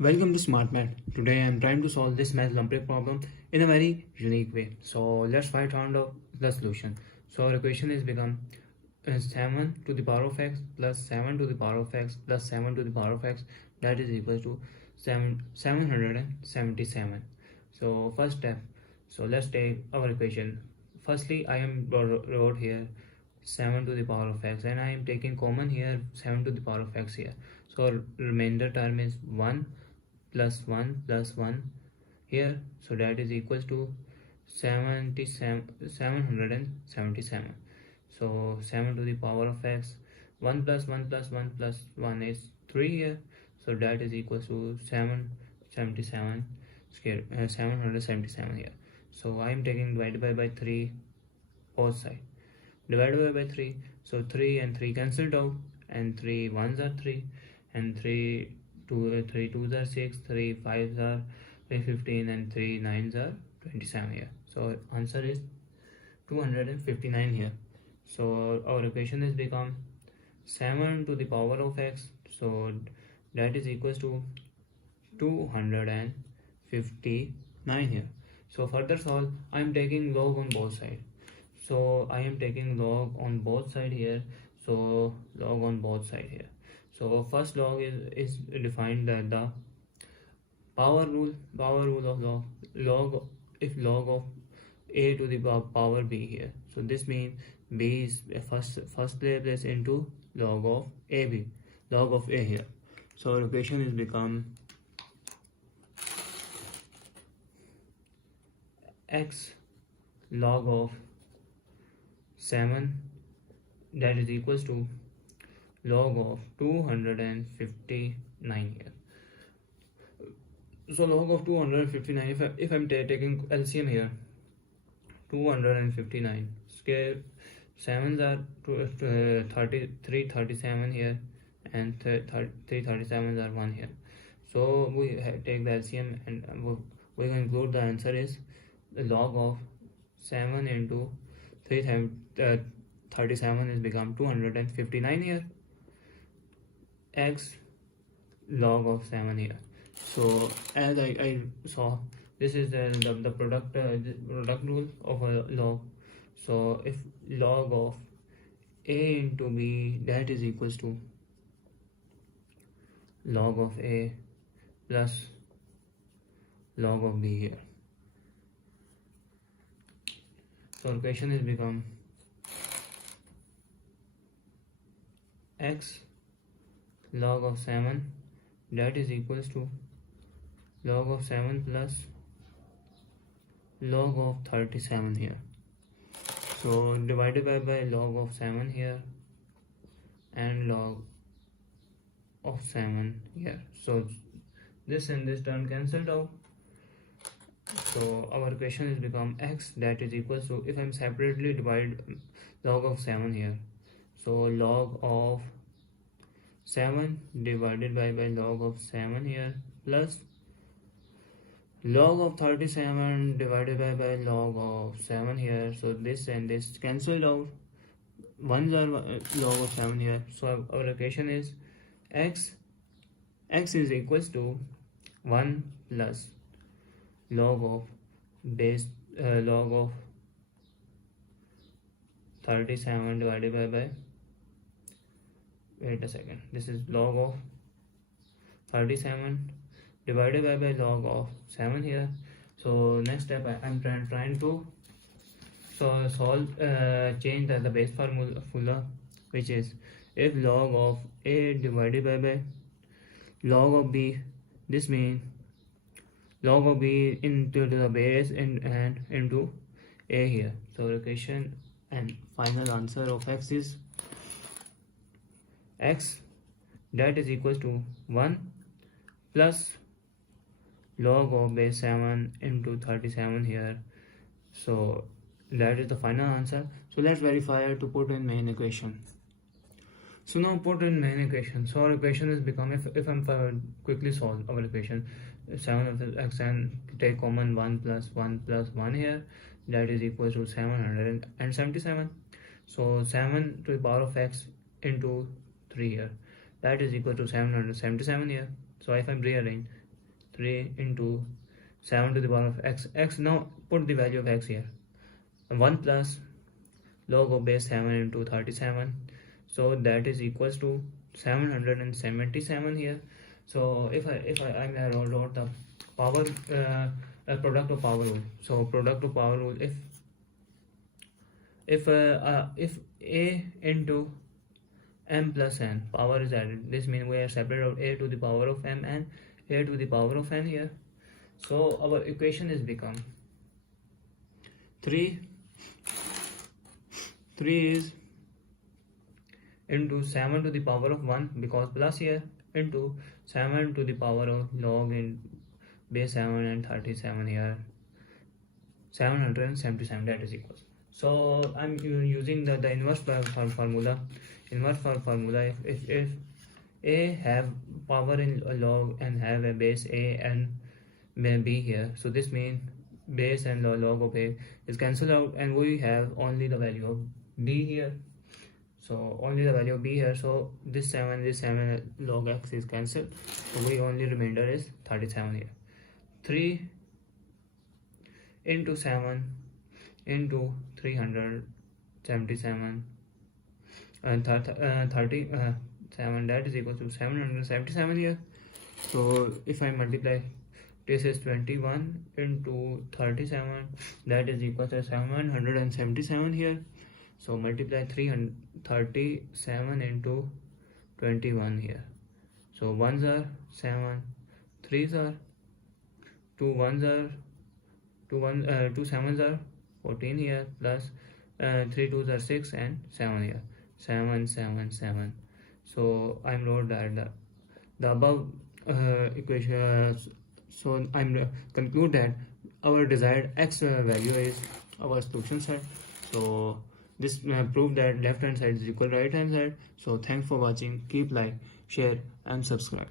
Welcome to Smart Math. Today I am trying to solve this math lumping problem in a very unique way. So let's find out the solution. So our equation is become 7 to the power of x plus 7 to the power of x plus 7 to the power of x, that is equal to 777. So first step. So let's take our equation. Firstly, I am wrote here 7 to the power of x and I am taking common here 7 to the power of x here. So remainder term is 1 plus 1 plus 1 here, so that is equals to 777. So 7 to the power of x, 1 plus 1 plus 1 plus 1 is 3 here, so that is equals to 777 square 777 here. So I am taking divided by 3 both side, divided by 3, so 3 and 3 cancelled out, and 3 ones are 3 and 3 2s are 6, 3 5s are 15, and 3 9s are 27 here. So answer is 259 here. So our equation is become 7 to the power of x, so that is equals to 259 here. So further solve, I am taking log on both sides. So I am taking log on both side here, so log on both side here. So first log is defined that the power rule of log if log of a to the power b here. So this means b is first place into log of ab, log of a here. So our equation is become x log of 7, that is equals to log of 259 here. So log of 259, if I'm taking LCM here, 259 square 7s are 337 here, and 337s are 1 here. So we take the LCM and we can conclude the answer is the log of 7 into 337 is become 259 here, x log of 7 here. So as I saw, this is the product rule of a log. So if log of a into b, that is equals to log of a plus log of b here. So equation is become x log of 7, that is equals to log of 7 plus log of 37 here. So divided by log of 7 here and log of 7 here. So this and this term cancelled out. So our equation is become x, that is equals to, if I'm separately divide log of 7 here, so log of 7 divided by log of 7 here plus log of 37 divided by log of 7 here. So this and this cancelled out, ones are log of 7 here. So our equation is x is equals to 1 plus log of base log of 37 divided by wait a second, this is log of 37 divided by log of 7 here. So next step, I'm trying to solve change the base formula, which is if log of a divided by log of b, this means log of b into the base and into a here. So equation and final answer of x is x, that is equals to 1 plus log of base 7 into 37 here. So that is the final answer. So let's verify to put in main equation. So now put in main equation. So our equation is become, if I'm quickly solve our equation, 7 of the x and take common 1 plus 1 plus 1 here, that is equals to 777. So 7 to the power of x into 3 here, that is equal to 777 here. So if I rearrange 3 into 7 to the power of x. Now put the value of x here. 1 plus log of base 7 into 37, so that is equals to 777 here. So if I wrote the power product of power rule. So product of power rule, if a into m plus n power is added, this means we have separated out a to the power of m and a to the power of n here. So our equation is become 3 is into 7 to the power of 1 because plus here into 7 to the power of log in base 7 and 37 here, 777, that is equals. So I'm using the inverse formula. If a have power in a log and have a base a and b here, so this means base and log of a is cancelled out and we have only the value of b here. So only the value of b here, so this 7 log x is cancelled, so we only remainder is 37 here. 3 into 7 into 377 and 37, that is equal to 777 here. So if I multiply, this is 21 into 37, that is equal to 777 here. So multiply 337 into 21 here. So 1s are 7, 3s are 2, 1s are 2 7s are 14 here, plus 3 2s are 6 and 7 here, 7 7 7. So I'm wrote that the above equation. So I'm conclude that our desired x value is our solution set. So this prove that left hand side is equal right hand side. So thanks for watching. Keep like, share and subscribe.